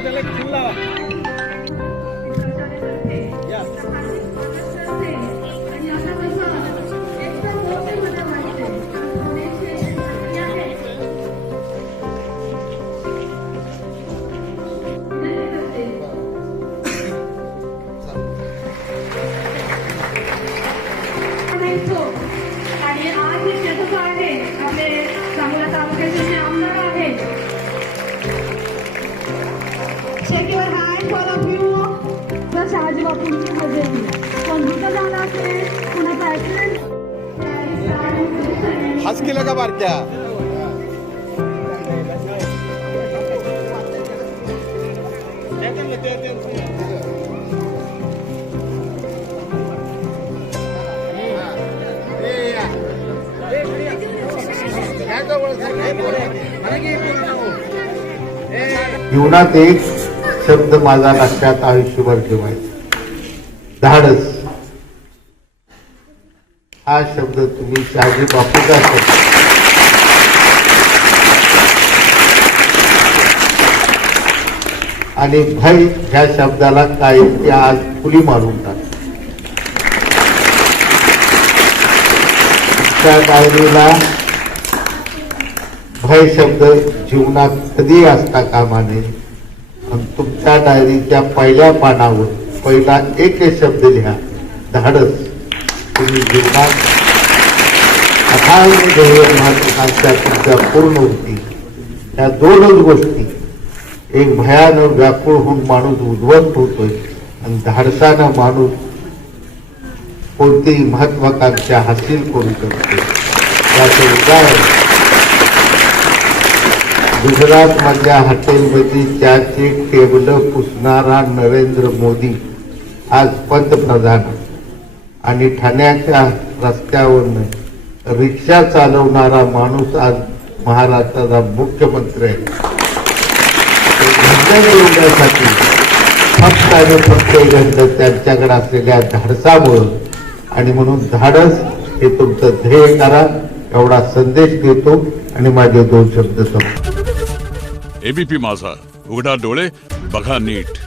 आणि आज हे शेतकरी आहे आपले सांगोला तालुक्याचे आमदार आहेत. शेतीवर हाय फॉर ऑफ यू. जर शहाजी बापूंची मध्ये कोणतं झालं असेल कुणाचा ऍक्सिडेंट हस केलं का बारक्या जीवनात एक शब्द माझा लक्षात आयुष्यभर ठेवायचा, धाडस. हा शब्द तुम्ही शहाजी बापूचा शब्द आणि भय ह्या शब्दाला काही ते आज फुली मारून टाकतात. त्या डायरीला भय शब्द जीवनात कधी असता कामा नये. तुमच्या डायरीच्या पहिल्या पानावर पहिला एक शब्द लिहा, धाडस. तुम्ही जीवनात अथांग ध्येय महत्वाकांक्षा तुमच्या पूर्ण होती. या दोनच गोष्टी, एक भयानं व्याकुळ होऊन माणूस उद्ध्वस्त होतोय आणि धाडसानं माणूस कोणतीही महत्वाकांक्षा हासिल करू शकतो. त्याचं उदाहरण गुजरात मधल्या हॉटेलमध्ये चहाची टेबलं पुसणारा नरेंद्र मोदी आज पंतप्रधान आणि ठाण्याच्या रस्त्यावरनं रिक्षा चालवणारा माणूस आज महाराष्ट्राचा मुख्यमंत्री आहे. घंटा मिळवण्यासाठी फक्त आणि फक्त घंटा त्यांच्याकडे असलेल्या धाडसामुळं. आणि म्हणून धाडस हे तुमचं ध्येय करा एवढा संदेश देतो आणि माझे दोन शब्द संपतो. एबीपी माझा, उघडा डोळे बघा नीट.